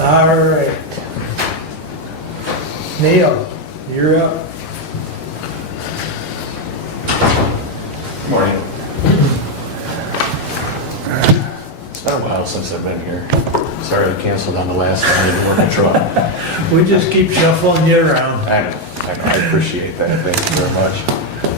All right. Neil, you're up. Morning. It's been a while since I've been here. Sorry I canceled on the last time I didn't work a truck. We just keep shuffling you around. I know. I appreciate that. Thank you very much.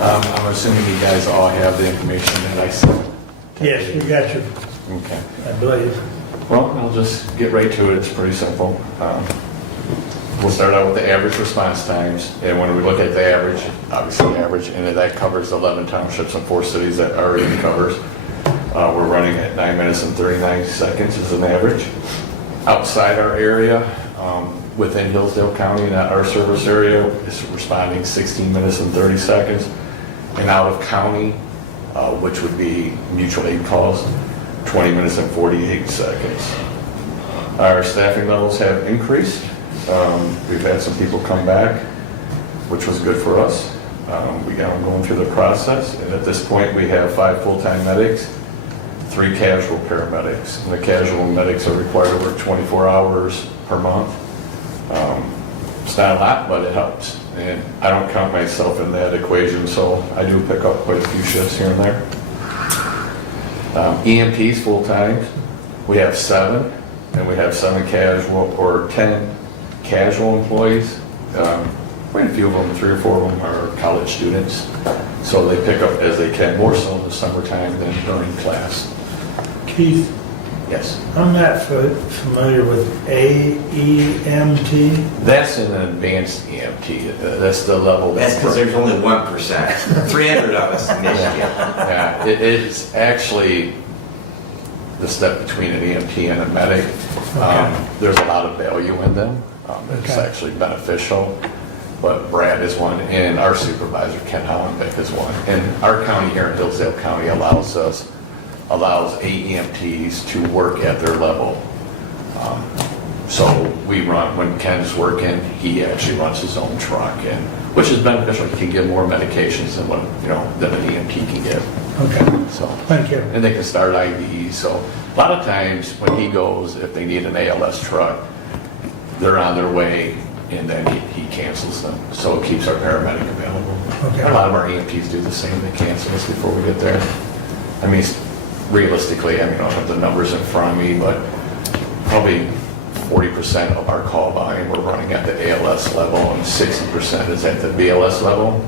I'm assuming you guys all have the information that I sent. Yes, we got you, Okay. I believe. Well, I'll just get right to it. It's pretty simple. We'll start out with the average response times. And when we look at the average, obviously average, and that covers 11 townships and 4 cities that already covers. We're running at 9 minutes and 39 seconds as an average. Outside our area, within Hillsdale County, not our service area, is responding 16 minutes and 30 seconds. And out of county, which would be mutual aid calls, 20 minutes and 48 seconds. Our staffing levels have increased. We've had some people come back, which was good for us. We got them going through the process, and at this point we have 5 full-time medics, 3 casual paramedics. And the casual medics are required to work 24 hours per month. It's not a lot, but it helps. And I don't count myself in that equation, so I do pick up quite a few shifts here and there. EMTs full-time, we have 7, and we have 7 casual, or 10 casual employees. Quite a few of them, 3 or 4 of them are college students, so they pick up as they can, more so in the summertime than during class. Keith, Yes. I'm not familiar with AEMT. That's an advanced EMT. That's the level. That's because there's only 1%. 300 of us in Michigan. Yeah, it is actually the step between an EMT and a medic. Okay. There's a lot of value in them. It's Okay. actually beneficial. But Brad is one, and our supervisor, Ken Hollenbeck, is one. And our county here in Hillsdale County allows AEMTs to work at their level. So we run, when Ken's working, he actually runs his own truck, and which is beneficial. He can give more medications than than an EMT can give. Okay, So, thank you. and they can start IVs. So a lot of times when he goes, if they need an ALS truck, they're on their way, and then he cancels them. So it keeps our paramedic available. Okay. A lot of our EMTs do the same. They cancel us before we get there. I mean, realistically, I don't have the numbers in front of me, but probably 40% of our call volume we're running at the ALS level, and 60% is at the BLS level.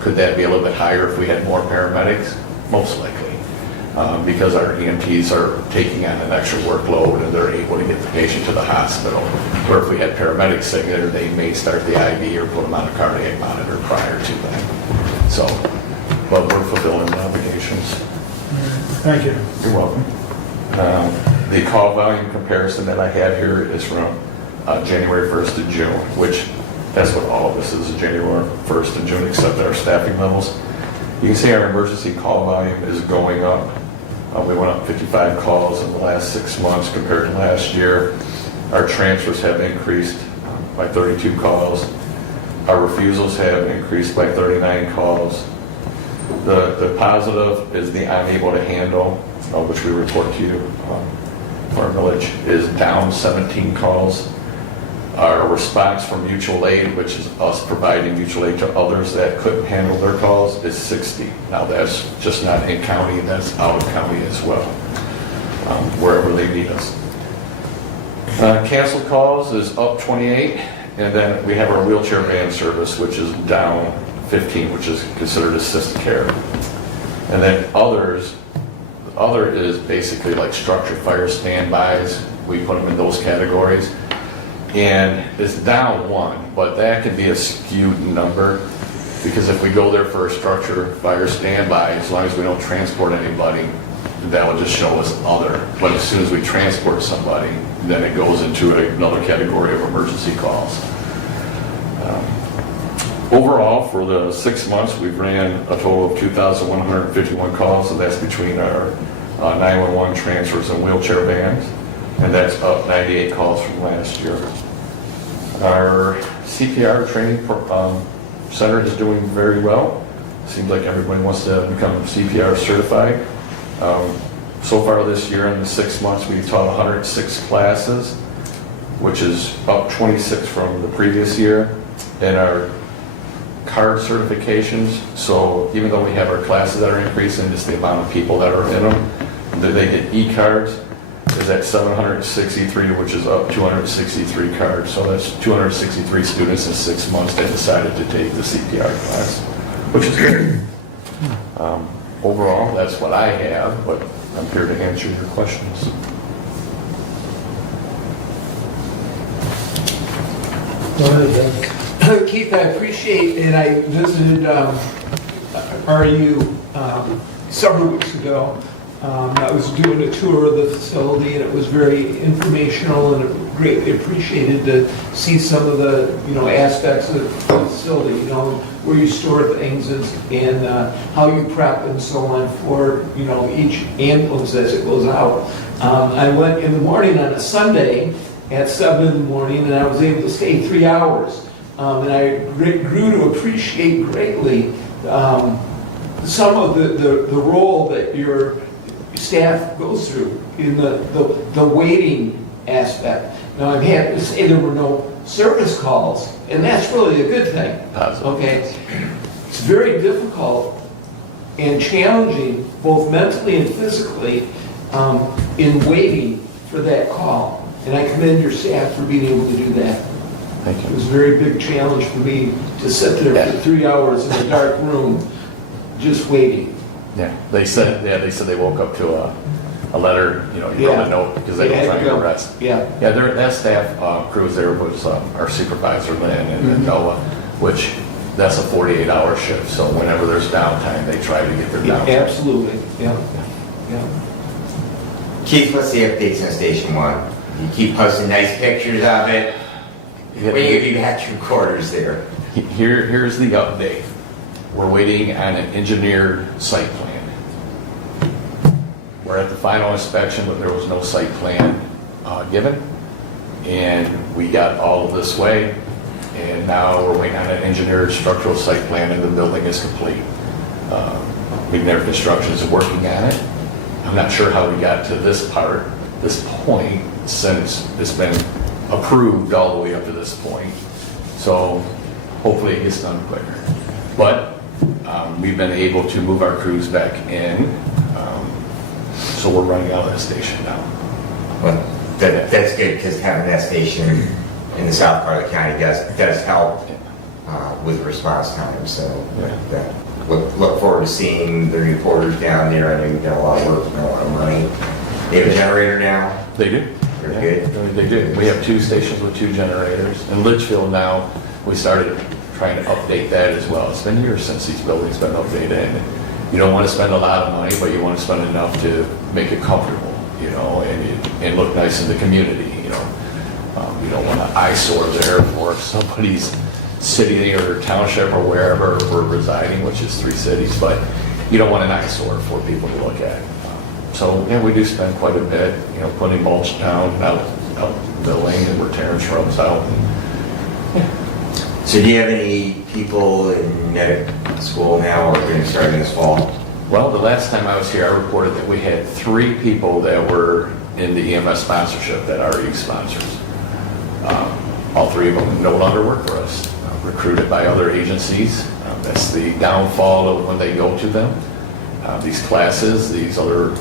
Could that be a little bit higher if we had more paramedics? Most likely, because our EMTs are taking on an extra workload and they're able to get the patient to the hospital. Or if we had paramedics sitting there, they may start the IV or put them on a cardiac monitor prior to that. So, but we're fulfilling the obligations. Thank you. You're welcome. The call volume comparison that I have here is from January 1st to June, which that's what all of this is, January 1st to June, except our staffing levels. You can see our emergency call volume is going up. We went up 55 calls in the last 6 months compared to last year. Our transfers have increased by 32 calls. Our refusals have increased by 39 calls. The positive is the unable to handle, which we report to you, our village, is down 17 calls. Our response from mutual aid, which is us providing mutual aid to others that couldn't handle their calls, is 60. Now that's just not in county, that's out of county as well, wherever they need us. Canceled calls is up 28, and then we have our wheelchair van service, which is down 15, which is considered assisted care. And then other is basically like structured fire standbys. We put them in those categories. And it's down 1, but that can be a skewed number, because if we go there for a structure fire standby, as long as we don't transport anybody, that will just show us other. But as soon as we transport somebody, then it goes into another category of emergency calls. Overall, for the 6 months, we've ran a total of 2,151 calls, so that's between our 911 transfers and wheelchair vans, and that's up 98 calls from last year. Our CPR training center is doing very well. Seems like everybody wants to become CPR certified. So far this year, in the 6 months, we've taught 106 classes. which is up 26 from the previous year. And our card certifications, so even though we have our classes that are increasing, just the amount of people that are in them, that they get e-cards, is at 763, which is up 263 cards. So that's 263 students in 6 months that decided to take the CPR class, which is good. Overall, that's what I have, but I'm here to answer your questions. Go ahead, Doug. Keith, I appreciate, and I visited RU several weeks ago. I was doing a tour of the facility, and it was very informational, and I greatly appreciated to see some of the, aspects of the facility, where you store things and how you prep and so on for, each ambulance as it goes out. I went in the morning on a Sunday at 7 in the morning, and I was able to stay 3 hours. And I grew to appreciate greatly some of the role that your staff goes through in the waiting aspect. Now, I'm happy to say there were no service calls, and that's really a good thing. Okay, it's very difficult and challenging, both mentally and physically, in waiting for that call. And I commend your staff for being able to do that. Thank It you. was a very big challenge for me to sit there for 3 hours in a dark room, just waiting. Yeah, they said they woke up to a letter, you wrote Yeah. a note because they were had trying to go. rest. Yeah. Yeah, that staff crews there was our supervisor, Lynn, and Noah, which that's a 48-hour shift. So whenever there's downtime, they try to get their Yeah, downtime. absolutely, yeah. Keith, what's the updates on Station 1? You keep posting nice pictures of it. When you got your quarters there? Here's the update. We're waiting on an engineered site plan. We're at the final inspection, but there was no site plan given. And we got all of this way, and now we're waiting on an engineered structural site plan, and the building is complete. Midnair Construction is working on it. I'm not sure how we got to this point, since it's been approved all the way up to this point. So hopefully it gets done quicker. But we've been able to move our crews back in, so we're running out of that station now. Well, that's good, because having that station in the south part of the county does help with response time. So look forward to seeing the reporters down there. I know you've done a lot of work, spent a lot of money. They have a generator now. They do. They're good. They do. We have 2 stations with 2 generators. In Litchfield now, we started trying to update that as well. It's been years since these buildings been updated. And you don't want to spend a lot of money, but you want to spend enough to make it comfortable, and look nice in the community, You don't want an eyesore there for somebody's city or township or wherever we're residing, which is 3 cities, but you don't want an eyesore for people to look at. So, we do spend quite a bit, putting mulch down, out building, and we're tearing shrubs out. So do you have any people in medical school now or going to start this fall? Well, the last time I was here, I reported that we had 3 people that were in the EMS sponsorship that are sponsors. All 3 of them no longer work for us, recruited by other agencies. That's the downfall of when they go to them. These classes, these other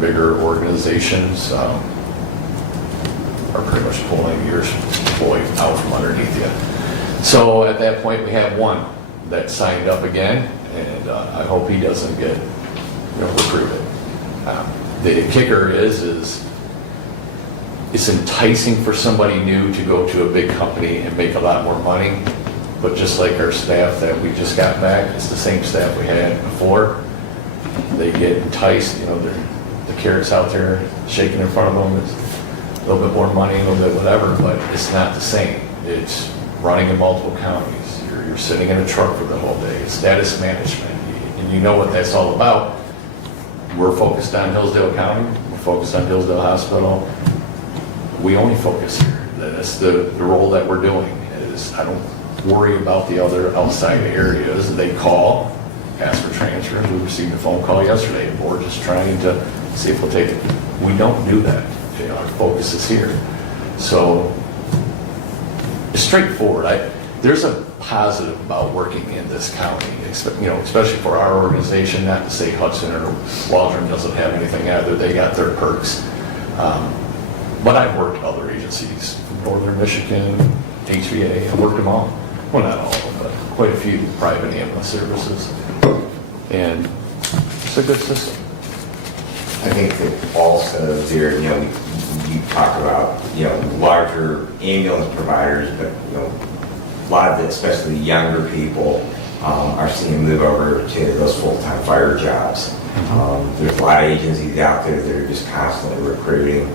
bigger organizations are pretty much pulling your employee out from underneath you. So at that point, we have 1 that signed up again, and I hope he doesn't get recruited. The kicker is it's enticing for somebody new to go to a big company and make a lot more money, but just like our staff that we just got back, it's the same staff we had before. They get enticed, the carrots out there shaking in front of them, it's a little bit more money, a little bit whatever, but it's not the same. It's running in multiple counties. You're sitting in a truck for the whole day. It's status management, and you know what that's all about. We're focused on Hillsdale County. We're focused on Hillsdale Hospital. We only focus here. That's the role that we're doing. I don't worry about the other outside areas. They call, ask for transfers. We received a phone call yesterday. The board just trying to see if we'll take it. We don't do that. Our focus is here. So straightforward. There's a positive about working in this county, especially for our organization, not to say Hudson or Waldron doesn't have anything either, they got their perks. But I've worked at other agencies, from Northern Michigan, HVA, I've worked them all. Well, not all of them, but quite a few private ambulance services. And it's a good system. I think that also there, you talk about, larger ambulance providers, but, a lot of it, especially younger people, are seeing move over to those full-time fire jobs. There's a lot of agencies out there that are just constantly recruiting.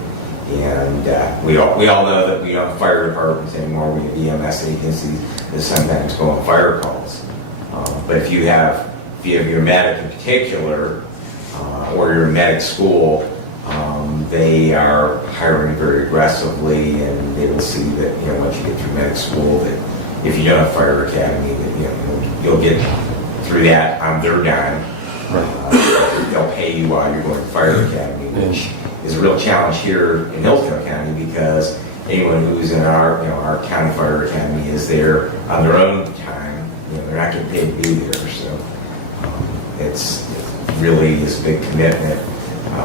And we all know that we don't have fire departments anymore. We have EMS agencies that sometimes go on fire calls. But if you have your medic in particular, or your medic school, they are hiring very aggressively, and they will see that once you get through medic school, that if you don't have fire academy, that you'll get through that on their dime. They'll pay you while you're going to fire academy, which is a real challenge here in Hillsdale County, because anyone who's in our county fire academy is there on their own time. They're not getting paid to be there, so it really is a big commitment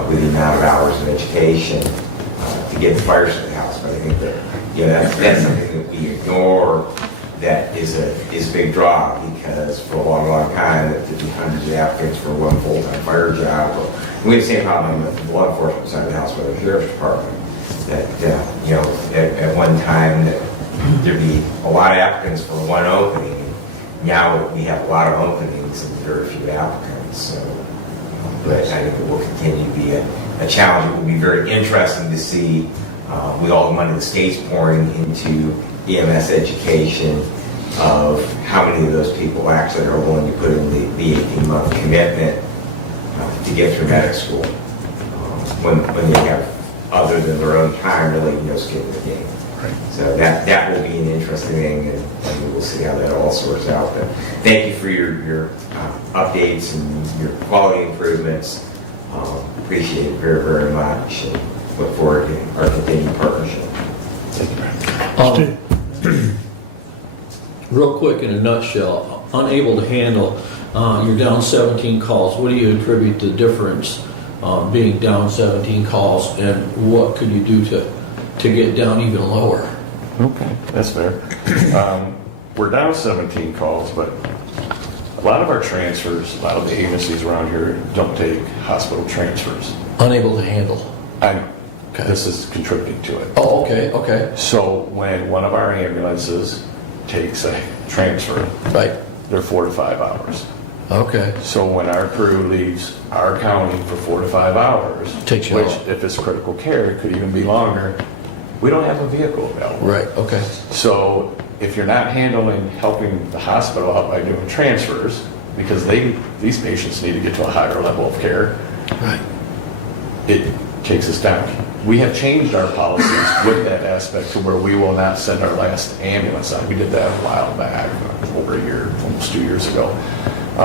with the amount of hours of education to get the fires to the house. But I think that that's something that we ignore. That is a big draw, because for a long time there'd be hundreds of applicants for one full-time fire job. And we have the same problem on the law enforcement side of the house with the sheriff's department. That at one time that there'd be a lot of applicants for one opening. Now we have a lot of openings and very few applicants. So, but I think it will continue to be a challenge. It will be very interesting to see with all the money the state's pouring into EMS education, of how many of those people actually are willing to put in the 18-month commitment to get through medical school when they have, other than their own time, really no skin in the game. Right. So that will be an interesting thing, and we'll see how that all sorts out. But thank you for your updates and your quality improvements. Appreciate it very, very much, and look forward to our continued partnership. Thank you. Real quick, in a nutshell, unable to handle, you're down 17 calls. What do you attribute the difference being down 17 calls, and what could you do to get down even lower? Okay, that's fair. We're down 17 calls, but a lot of our transfers, a lot of the agencies around here don't take hospital transfers. Unable to handle. Okay. This is contributing to it. Oh, okay. So when one of our ambulances takes a transfer, Right. they're 4 to 5 hours. Okay. So when our crew leaves our county for 4 to 5 hours, Takes you which out. if it's critical care, it could even be longer, we don't have a vehicle available. Right, okay. So if you're not helping the hospital out by doing transfers, because these patients need to get to a higher level of care, Right. it takes us down. We have changed our policies with that aspect to where we will not send our last ambulance out. We did that a while back, over a year, almost 2 years ago.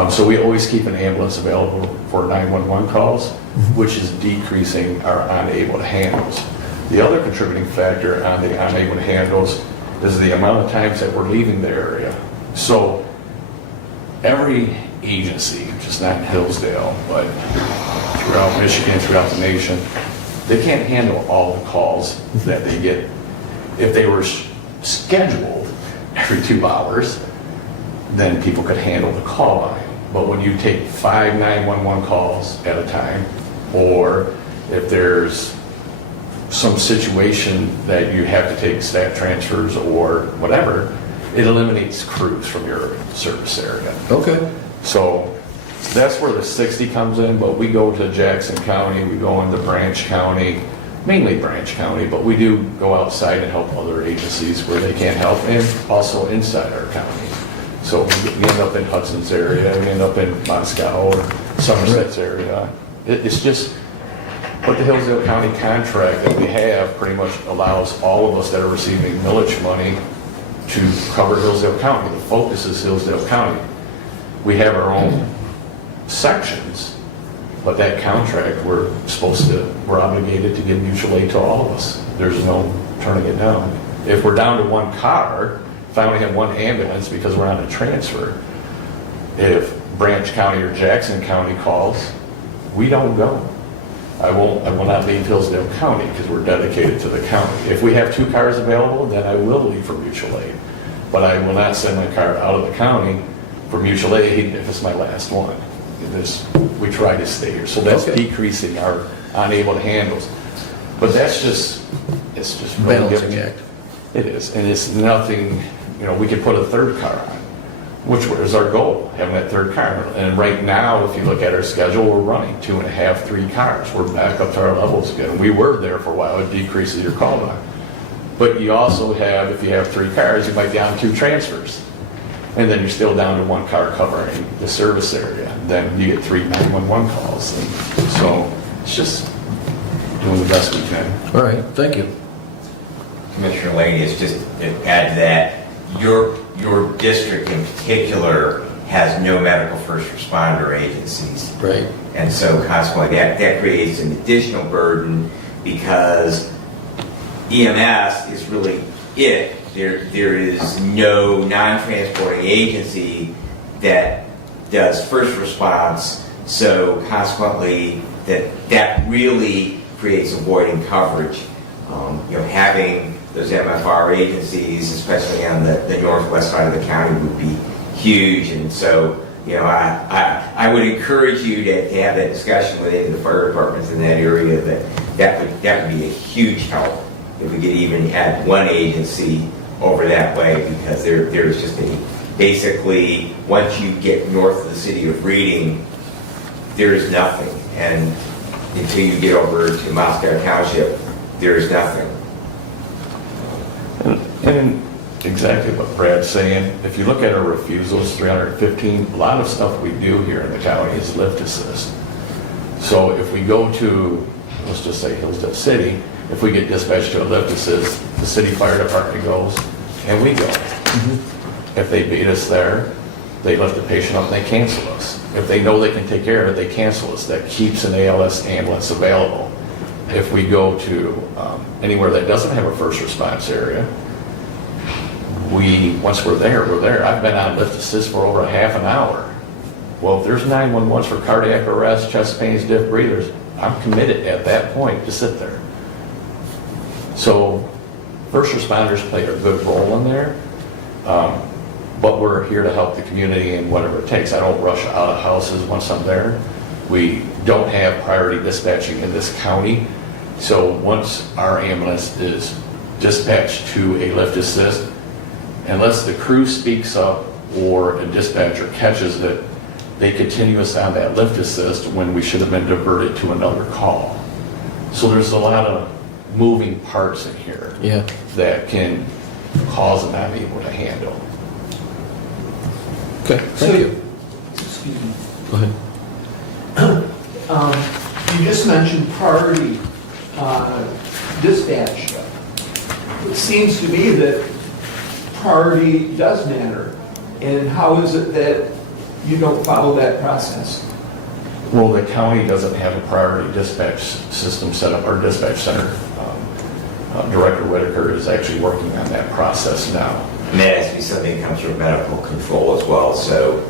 So we always keep an ambulance available for 911 calls, which is decreasing our unable to handles. The other contributing factor on the unable to handles is the amount of times that we're leaving the area. So every agency, just not in Hillsdale, but throughout Michigan, throughout the nation, they can't handle all the calls that they get. If they were scheduled every 2 hours, then people could handle the call volume. But when you take 5 911 calls at a time, or if there's some situation that you have to take staff transfers or whatever, it eliminates crews from your service area. Okay. So that's where the 60 comes in, but we go to Jackson County, we go into Branch County, mainly Branch County, but we do go outside and help other agencies where they can't help, and also inside our county. So we end up in Hudson's area, we end up in Moscow or Somerset's area. It's just, but the Hillsdale County contract that we have pretty much allows all of us that are receiving millage money to cover Hillsdale County. The focus is Hillsdale County. We have our own sections, but that contract we're obligated to give mutual aid to all of us. There's no turning it down. If we're down to one car, if I only have one ambulance because we're on a transfer, if Branch County or Jackson County calls, we don't go. I will not leave Hillsdale County because we're dedicated to the county. If we have 2 cars available, then I will leave for mutual aid. But I will not send my car out of the county for mutual aid if it's my last one. We try to stay here. So that's Okay. decreasing our unable to handles. But it's just really Balancing different. act. It is, and it's nothing, we could put a 3rd car on, which is our goal, having that 3rd car. And right now, if you look at our schedule, we're running 2.5, 3 cars. We're back up to our levels again. We were there for a while, it decreases your call line. But you also have, if you have 3 cars, you might be on 2 transfers. And then you're still down to 1 car covering the service area. Then you get 3 911 calls. And so it's just doing the best we can. All right, thank you. Commissioner Laney, is just to add to that, your district in particular has no medical first responder agencies. Right. And so consequently, that creates an additional burden because EMS is really it. There is no non-transporting agency that does first response. So consequently, that really creates avoiding coverage. Having those MFR agencies, especially on the northwest side of the county, would be huge. And so, I would encourage you to have that discussion with any of the fire departments in that area. That would be a huge help if we could even add 1 agency over that way, because there's just basically, once you get north of the city of Reading, there's nothing. And until you get over to Moscow Township, there's nothing. And exactly what Brad's saying, if you look at our refusals, 315, a lot of stuff we do here in the county is lift assist. So if we go to, let's just say Hillsdale City, if we get dispatched to a lift assist, the city fire department goes, and we go. If they beat us there, they lift the patient up and they cancel us. If they know they can take care of it, they cancel us. That keeps an ALS ambulance available. If we go to anywhere that doesn't have a first response area, once we're there, we're there. I've been on lift assist for over a half an hour. Well, if there's 911s for cardiac arrest, chest pains, diff breathers, I'm committed at that point to sit there. So first responders play a good role in there, but we're here to help the community in whatever it takes. I don't rush out of houses once I'm there. We don't have priority dispatching in this county, so once our ambulance is dispatched to a lift assist, unless the crew speaks up or a dispatcher catches it, they continue us on that lift assist when we should have been diverted to another call. So there's a lot of moving parts in here that can cause an unable to handle. Okay, thank you. Excuse me. Go ahead. You just mentioned priority dispatch. It seems to me that priority does matter. And how is it that you don't follow that process? Well, the county doesn't have a priority dispatch system set up, our dispatch center. Director Whitaker is actually working on that process now. And that has to be something that comes from medical control as well. So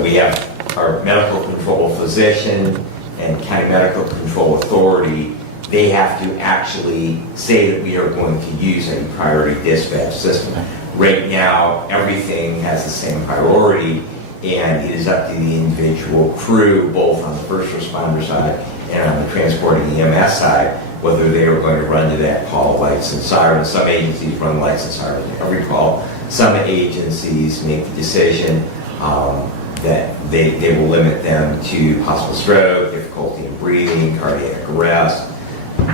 we have our medical control physician and county medical control authority. They have to actually say that we are going to use a priority dispatch system. Right now, everything has the same priority, and it is up to the individual crew, both on the first responder side and on the transporting EMS side, whether they are going to run to that call, lights and sirens. Some agencies run lights and sirens to every call. Some agencies make the decision that they will limit them to possible stroke, difficulty in breathing, cardiac arrest.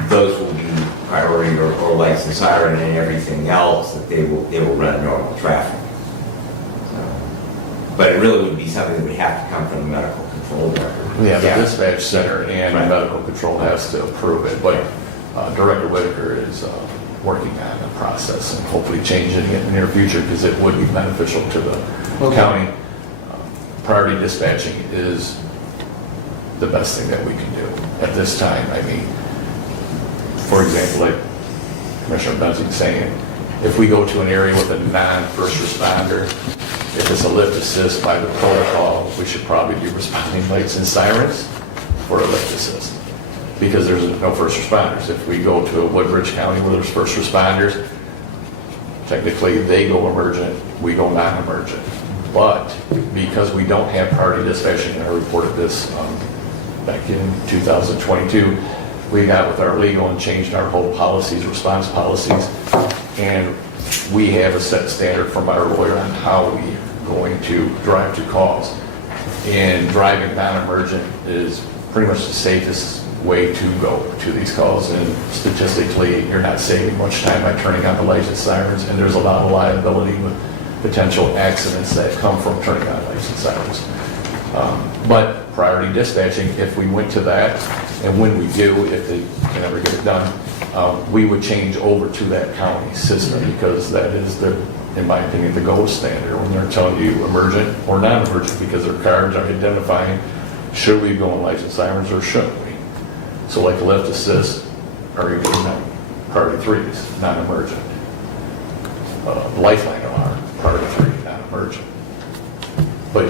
Those will be priority or lights and siren, and everything else that they will run normal traffic. But it really would be something that would have to come from the medical control director. Yeah, the dispatch center and Right. medical control has to approve it, but Director Whitaker is working on the process and hopefully changing it in the near future because it would be beneficial to the county. Priority dispatching is the best thing that we can do at this time. I mean, for example, like Commissioner Benzing saying, If we go to an area with a non-first responder, if it's a lift assist by the protocol, we should probably be responding lights and sirens for a lift assist, because there's no first responders. If we go to a Woodbridge County where there's first responders, technically they go emergent, we go non-emergent. But because we don't have priority dispatching, and I reported this back in 2022, we got with our legal and changed our whole policies, response policies, and we have a set standard from our lawyer on how we're going to drive to calls. And driving non-emergent is pretty much the safest way to go to these calls, and statistically, you're not saving much time by turning on the lights and sirens, and there's a lot of liability with potential accidents that come from turning on lights and sirens. But priority dispatching, if we went to that, and when we do, if they can ever get it done, we would change over to that county system, because that is the, in my opinion, the gold standard when they're telling you emergent or non-emergent, because their cards are identifying, should we go on lights and sirens or shouldn't we? So like lift assist, are you doing priority 3s, non-emergent. Lifeline alarm, priority 3, non-emergent. But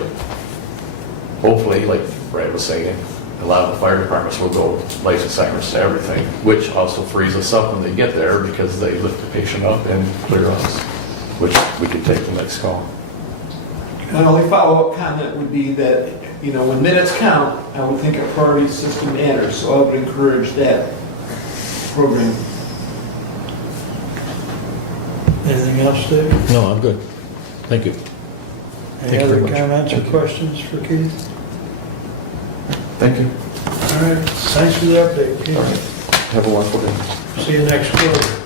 hopefully, like Brad was saying, a lot of the fire departments will go lights and sirens to everything, which also frees us up when they get there, because they lift the patient up and clear us, which we can take the next call. My only follow-up comment would be that, you know, when minutes count, I would think a priority system matters, so I would encourage that program. Anything else, Dave? No, I'm good. Thank you. Any Thank you other very much. comments or questions for Keith? Thank you. All right, thanks for the update, Keith. Have a wonderful day. See you next quarter.